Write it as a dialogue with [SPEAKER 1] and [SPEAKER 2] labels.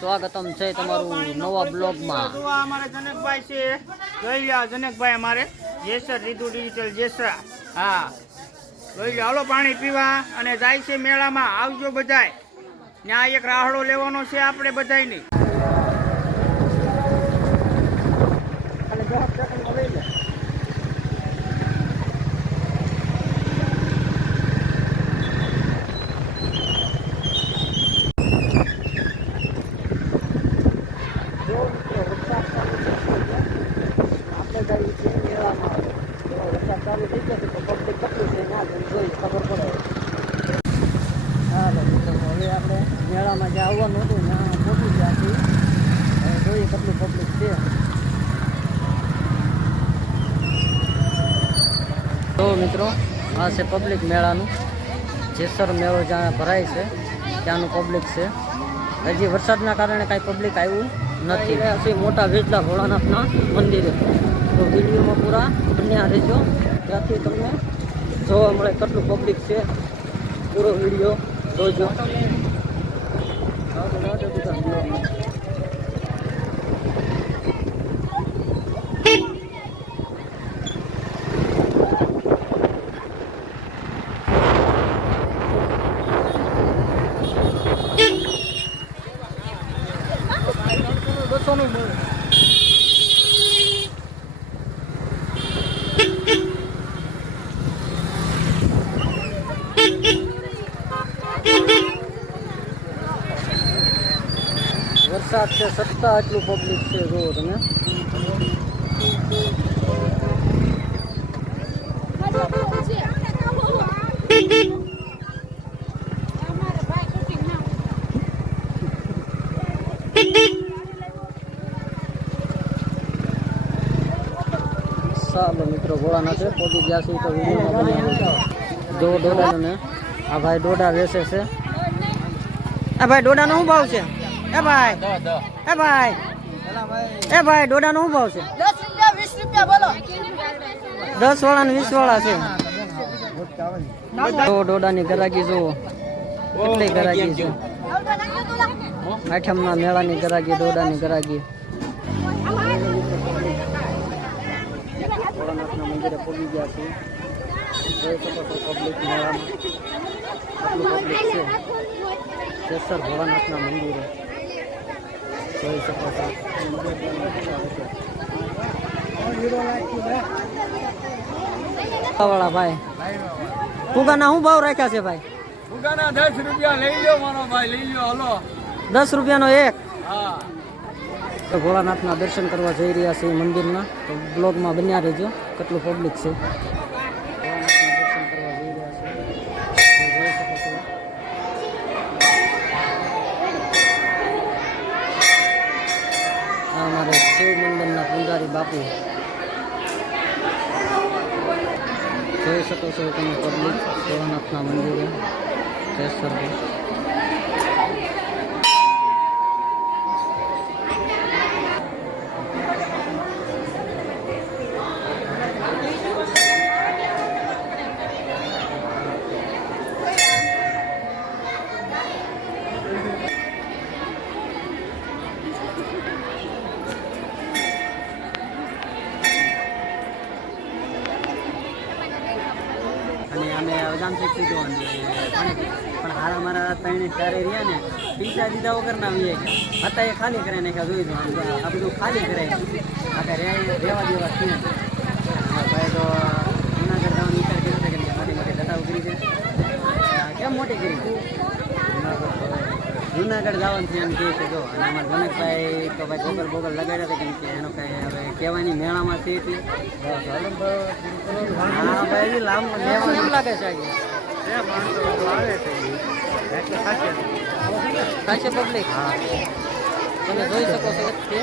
[SPEAKER 1] સ્વાગતમ છે તમારું નવા બ્લોગમાં.
[SPEAKER 2] જો અમારે જનકભાઈ છે. જોઈ લો જનકભાઈ અમારે. જેસર રીધુ ડિજિટલ જેસરા. હા. જોઈ લો હાલો પાણી પીવા અને જાય છે મેળામાં. આવજો બધાય. ત્યાં એક રાહડો લેવાનો છે આપણે બધાયની.
[SPEAKER 1] તો ખબર પડે હા મિત્રો હવે આપણે મેળામાં જે આવવાનું હતું ત્યાં ગયા છીએ હવે જોઈએ પબ્લિક છે તો મિત્રો આ છે પબ્લિક મેળાનું. જેસર મેળો જ્યાં ભરાય છે, ત્યાંનું પબ્લિક છે. હજી વરસાદના કારણે કાંઈ પબ્લિક આવ્યું નથી. મોટા વેચલા ભોળાનાથના મંદિરે. તો વિડીયોમાં પૂરા બન્યા રહેજો. ત્યાંથી તમને જોવા મળે કેટલું પબ્લિક છે. પૂરો વીડિયો જોજો. વરસાદ છે સત્તા આટલું પબ્લિક છે, જુઓ તમે. ચાલો મિત્રો ઘોડાના છે પહોંચી ગયા છે તો વિડીયોમાં બની જો ડોડા ને. આ ભાઈ ડોડા વેચે છે. આ ભાઈ ડોડાનો શું ભાવ છે? એ ભાઈ. એ ભાઈ. એ ભાઈ ડોડાનો શું ભાવ છે? દસ વાળા ને વીસ વાળા છે. જો ડોડાની ગરાગી જુઓ. કેટલી ગરાગી છે. આઠમના મેળાની ગરાગી ડોડાની ગરાગી. ભોળાનાથના મંદિરે પહોંચી ગયા છે જોઈ શકો છો પબ્લિક મેળામાં. કેસર ભોળાનાથના મંદિરે. જોઈ શકો છો. વાળા ભાઈ. ફુગાના શું ભાવ રાખ્યા છે ભાઈ?
[SPEAKER 2] ફુગાના દસ રૂપિયા લઈ લો મારો ભાઈ લઈ લો હલો.
[SPEAKER 1] દસ રૂપિયાનો એક.
[SPEAKER 2] હા.
[SPEAKER 1] તો ભોળાનાથના દર્શન કરવા જઈ રહ્યા છે મંદિરના. તો બ્લોગમાં બન્યા રહેજો. કેટલું પબ્લિક છે ભોળાનાથના દર્શન કરવા જઈ રહ્યા છે તો જોઈ શકો છો આ અમારે શિવ મંદિરના પૂજારી બાપુ. જોઈ શકો છો તમે પબ્લિક ભોળાનાથના મંદિરે. કેસર અને અજામશેખ પીધો અને પણ હારા મારા ત્રણે ચારે રહ્યા ને પીઝા દીધા વગર ના આવીએ હતા એ ખાલી કરે ને જોઈ દો આ બધું ખાલી કરે. આપણે રહેવા દેવા છીએ. ભાઈ તો એના જવાનો વિચાર કરી શકે મોટી કરી છે. કેમ મોટી કરી? જુનાગઢ જવાનું છે એમ કહે છે. જો અને અમારા જનકભાઈ તો ભાઈ ગોગલ ગોગલ લગાડ્યા હતા કેમ કે એનો કઈ હવે કહેવાની મેળામાં છે એટલે. હા ભાઈ લાંબ લેવાનું એમ. લાગે છે આજે ખાસે પબ્લિક તમે જોઈ શકો છો કે